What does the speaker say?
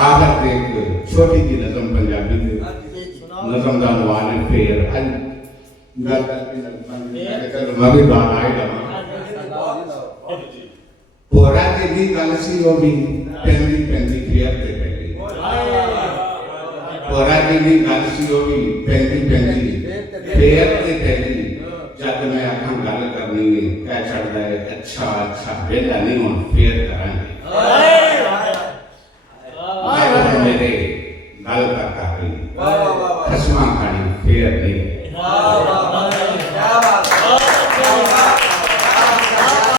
ਆਖਰ ਤੇ ਇੱਕ ਛੋਟੀ ਜਿਹੀ ਨਜ਼ਮ ਪੰਜਾਬੀ ਦੇ ਨਜ਼ਮ ਦਾ ਅਨੁਵਾਦ ਹੈ ਫੇਰ ਅੱਜ ਗੱਲ ਕਰਕੇ ਮੈਂ ਵੀ ਬਾਹਰ ਆਏਗਾ ਪੋਰਾ ਤੇ ਵੀ ਗੱਲ ਸੀ ਉਹ ਵੀ ਪੈਂਦੀ ਪੈਂਦੀ ਫੇਰ ਤੇ ਪੈ ਗਈ ਪੋਰਾ ਤੇ ਵੀ ਗੱਲ ਸੀ ਉਹ ਵੀ ਪੈਂਦੀ ਪੈਂਦੀ ਫੇਰ ਤੇ ਪੈ ਗਈ ਜਦ ਮੈਂ ਆਖਾਂ ਗੱਲ ਕਰਨੀ ਹੈ ਕਹਿ ਛੱਡਦਾ ਹੈ ਅੱਛਾ ਅੱਛਾ ਵੇਲਾ ਨਹੀਂ ਹੁਣ